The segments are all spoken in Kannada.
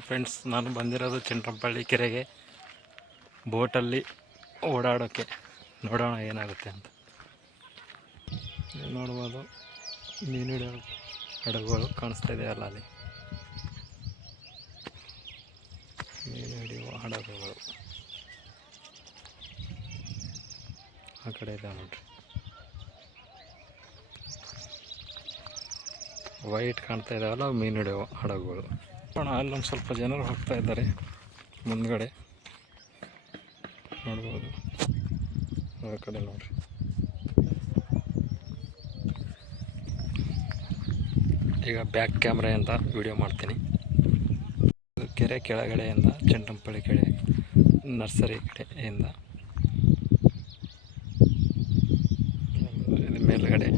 ಫ್ರೆಂಡ್ಸ್, ನಾನು ಬಂದಿರೋದು ಚಂದ್ರಂಪಳ್ಳಿ ಕೆರೆಗೆ ಬೋಟಲ್ಲಿ ಓಡಾಡೋಕ್ಕೆ. ನೋಡೋಣ ಏನಾಗುತ್ತೆ ಅಂತ. ನೋಡ್ಬೋದು ಮೀನು ಹಿಡಿಯೋ ಹಡಗುಗಳು ಕಾಣಿಸ್ತಾ ಇದೆಯಲ್ಲ, ಅಲ್ಲಿ ಮೀನು ಹಿಡಿಯುವ ಹಡಗುಗಳು ಆ ಕಡೆ ಇದೆ ನೋಡ್ರಿ. ವೈಟ್ ಕಾಣ್ತಾ ಇದ್ದಾವಲ್ಲ, ಮೀನು ಹಿಡಿಯುವ ಹಡಗುಗಳು. ಅಲ್ಲೊಂದು ಸ್ವಲ್ಪ ಜನರು ಹೋಗ್ತಾ ಇದ್ದಾರೆ ಮುಂದ್ಗಡೆ, ನೋಡ್ಬೋದು. ಆ ಕಡೆ ನೋಡ್ರಿ. ಈಗ ಬ್ಯಾಕ್ ಕ್ಯಾಮ್ರಾಯಿಂದ ವಿಡಿಯೋ ಮಾಡ್ತೀನಿ. ಕೆರೆ ಕೆಳಗಡೆಯಿಂದ, ಚಂದ್ರಂಪಳ್ಳಿ ಕೆರೆ ನರ್ಸರಿ ಕಡೆಯಿಂದ ಮೇಲ್ಗಡೆ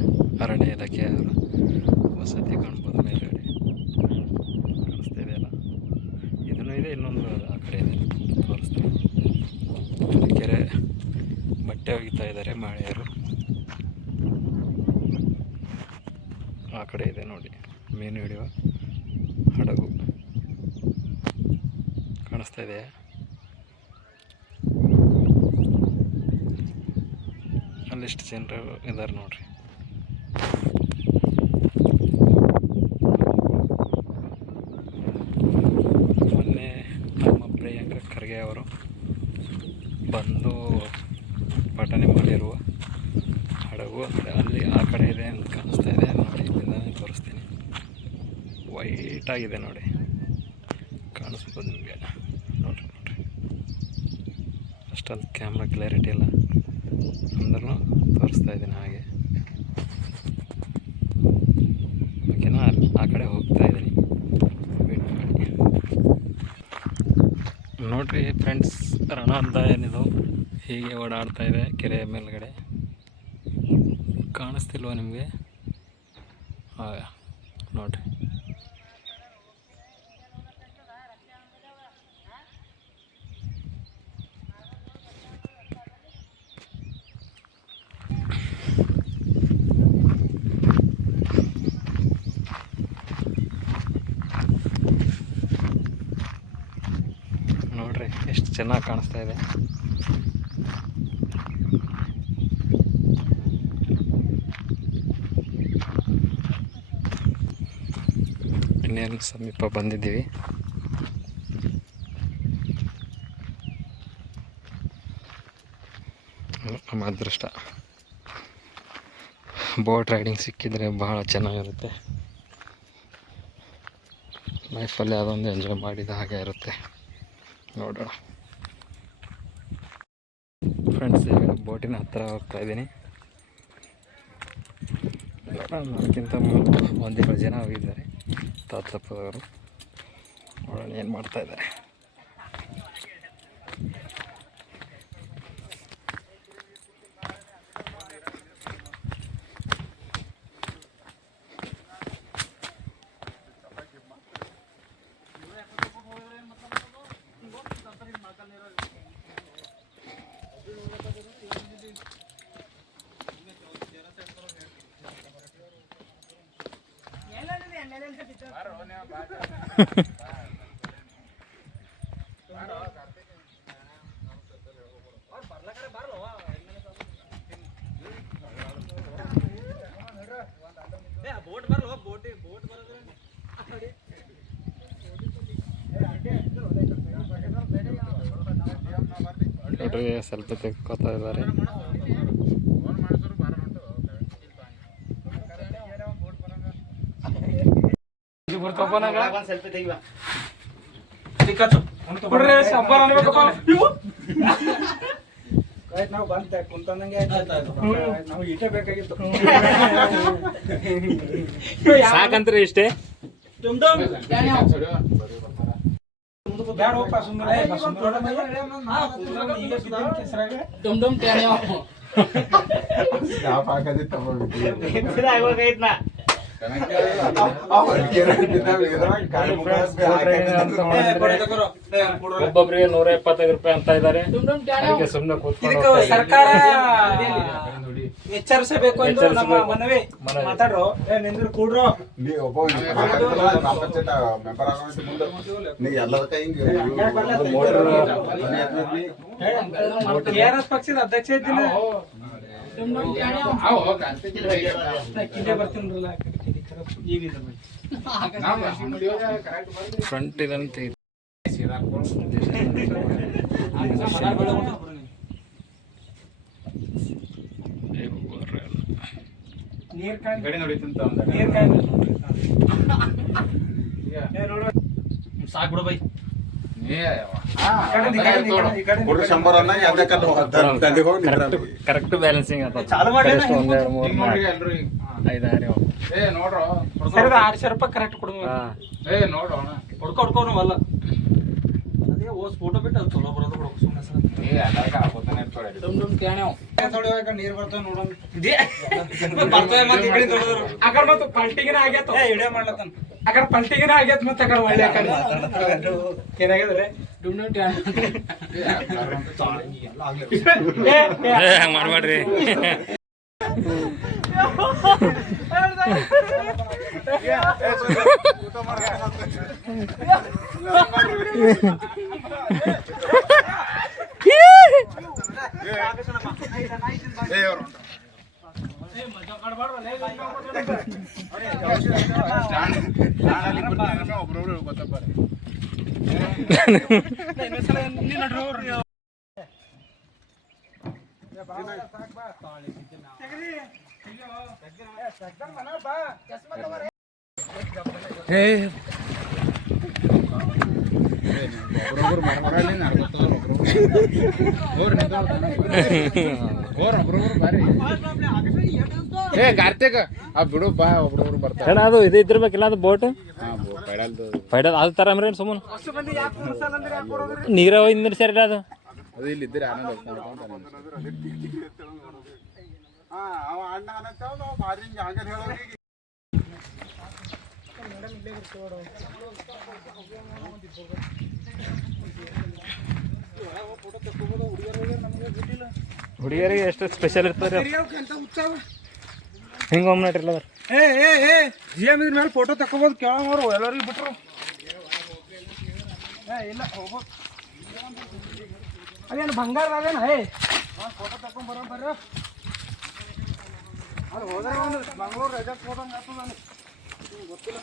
ಅರಣ್ಯ ಇಲಾಖೆ ವಸತಿ ಕಾಣ್ಬೋದು. ಮೇಲ್ಗಡೆ ಕಾಣಿಸ್ತಾ ಇದೆಯಲ್ಲ, ಇದನ್ನು ಇದೆ, ಇನ್ನೊಂದು ಆ ಕಡೆ ಇದೆ, ತೋರಿಸ್ತೀನಿ. ಕೆರೆ ಬಟ್ಟೆ ಒಗಿತಾ ಇದ್ದಾರೆ ಮಹಿಳೆಯರು. ಆ ಕಡೆ ಇದೆ ನೋಡಿ, ಮೀನು ಹಿಡಿಯುವ ಹಡಗು ಕಾಣಿಸ್ತಾ ಇದೆ. ಅಲ್ಲಿಷ್ಟು ಜನರು ಇದ್ದಾರೆ ನೋಡ್ರಿ. ಮೊನ್ನೆ ನಮ್ಮ ಪ್ರಿಯಾಂಕ ಖರ್ಗೆ ಅವರು ಬಂದು ಪಠನೆ ಮಾಡಿರುವ ಹಡಗು ಅಲ್ಲಿ ಆ ಕಡೆ ಇದೆ ಅಂತ ಕಾಣಿಸ್ತಾ ಇದೆ ನೋಡಿ. ಇಲ್ಲಿಂದ ತೋರಿಸ್ತೀನಿ. ವೈಟ್ ಆಗಿದೆ ನೋಡಿ, ಕಾಣಿಸ್ಬೋದು ನಿಮಗೆ. ನೋಡ್ರಿ ಅಷ್ಟೊಂದು ಕ್ಯಾಮ್ರಾ ಕ್ಲಾರಿಟಿ ಇಲ್ಲ ಅಂದ್ರೂ ತೋರಿಸ್ತಾ ಇದ್ದೀನಿ ಹಾಗೆ. ಓಕೆನಾ? ಆ ಕಡೆ ಹೋಗ್ತಾ ಇದ್ದೀನಿ, ವೇಟ್ ಮಾಡಿ. ನೋಡ್ರಿ ಫ್ರೆಂಡ್ಸ್, ರಣಹದ್ದ ಏನಿದು ಹೀಗೆ ಓಡಾಡ್ತಾ ಇದೆ ಕೆರೆ ಮೇಲ್ಗಡೆ. ಕಾಣಿಸ್ತಿಲ್ವ ನಿಮಗೆ? ನೋಡ್ರಿ. ನೋಡ್ರಿ ಎಷ್ಟು ಚೆನ್ನಾಗಿ ಕಾಣಿಸ್ತಾ ಇದೆ. ಇನ್ನೇನು ಸಮೀಪ ಬಂದಿದ್ದೀವಿ. ನಮ್ಮ ಅದೃಷ್ಟ, ಬೋಟ್ ರೈಡಿಂಗ್ ಸಿಕ್ಕಿದರೆ ಬಹಳ ಚೆನ್ನಾಗಿರುತ್ತೆ. ಲೈಫಲ್ಲಿ ಅದೊಂದು ಎಂಜಾಯ್ ಮಾಡಿದ ಹಾಗೆ ಇರುತ್ತೆ. ನೋಡೋಣ ಫ್ರೆಂಡ್ಸ್, ಈಗ ಬೋಟಿನ ಹತ್ತಿರ ಹೋಗ್ತಾ ಇದ್ದೀನಿ. ನನಗಿಂತ ಒಂದೆರಡು ಜನ ಹೋಗಿದ್ದಾರೆ, ತಾತಪ್ಪದವರು. ನೋಡೋಣ ಏನು ಮಾಡ್ತಾ ಇದ್ದಾರೆ. ನೋಡ್ರಿ, ಸ್ವಲ್ಪ ತೆಕ್ಕೋತಾ ಇದ್ದಾರೆ. ನಾವು ಬಂತ ಕುಂತಂದಂಗೆ ನಾವು ಇಷ್ಟೇ ಬೇಕಾಗಿತ್ತು. ಸಾಕಂದ್ರೆ ಇಷ್ಟೇ. ಒಬ್ಬೊಬ್ಬರಿಗೆ 175 ರೂಪಾಯಿ ಅಂತ ಇದ್ದಾರೆ. ಸುಮ್ಮನೆ ಕೂತ್ಕೊಂಡು ಸರ್ಕಾರ ಎಚ್ಚರಿಸಬೇಕು ಎಂದು ನಮ್ಮ ಮನವಿ. ಮಾತಾಡ್ರು ನಿಂದ್ರು ಕೂಡ್ರು. KRS ಪಕ್ಷದ ಅಧ್ಯಕ್ಷ ಇದ್ದೀನಿ. ಫ್ರಂಟ್ ಇದಂತೆ ಸಾಕ್ ಬಿಡು ಬೈ. ಕರೆಕ್ಟ್ ಬ್ಯಾಲೆನ್ಸಿಂಗ್ ಚಾಲು ಮಾಡಿ 1 2 3 4 5 6 800 ರೂಪಾಯಿ ಕರೆಕ್ಟ್ ಕೊಡು. ಹೊಡ್ಕೊಂಡು ಅಲ್ಲ ಅದೇ ಓಸ್ ಫೋಟೋ ಬಿಟ್ಟು ಅದು ಚಲೋ ಬರೋದು ಬಿಡು ಸುಮ್ಮನೆ ಸರ್. ನೀರ್ ಬರ್ತಾವ ನೋಡೋಣ. ಅಕಡೆ ಮತ್ತು ಪಲ್ಟಿಗಿನ ಆಗ್ಯಾತ ವಿಡಿಯೋ ಮಾಡ್ಲತ್ತಾನ. ಅಕಡೆ ಪಲ್ಟಿಗಿನ ಆಗ್ಯಾತ ಮತ್ತೆ ಅಕಡೆ ಒಳ್ಳೆ ಏನಾಗ್ಯದ್ರಿ ಹಂಗೆ ಮಾಡ್ಬೇಡ್ರಿ. ಕಾರ್ತಿಕ್ ಬಿಡು ಬಾ ಒಬ್ರೊಬ್ರು ಬರ್ತಾರೆ. ಏನ ಅದು ಇದು ಇದ್ದಿರ್ಬೇಕಿಲ್ಲ ಅದು ಬೋಟ್ ಪೈಡಲ್ ಅದು ತರ ಅಂದ್ರೇನು ಸುಮ್ಮನೆ ನೀರ ಹಿಂದಿನ ಸರಿ ಅದು ಅದು ಇಲ್ಲಿ ಇದ್ರೆ ಆನಂದ ಹುಡುಗಿಯರಿಗೆ ಎಷ್ಟು ಸ್ಪೆಷಲ್ ಇರ್ತದೆ ಹಿಂಗೆ ಒಮ್ಮೆ ನಟ್ರಿಲ್ಲ ಅದ್ರ ಮೇಲೆ ಫೋಟೋ ತಕೋಬೋದು ಕೇಳೋರು ಎಲ್ಲರಿಗೂ ಬಿಟ್ರು. ಇಲ್ಲ ಹೋಗ್ಬೋದು ಅದೇನು ಬಂಗಾರ ಅದೇನ ಫೋಟೋ ತಕೊಂಡ್ ಬರ್ರಿ. ಅದು ಹೋದ್ರೆ ಒಂದು ಮಂಗಳೂರು ರೆಜಾರ್ಟ್ ಹೋದಂಗೆ ಆಗ್ತದ ಗೊತ್ತಿಲ್ಲ.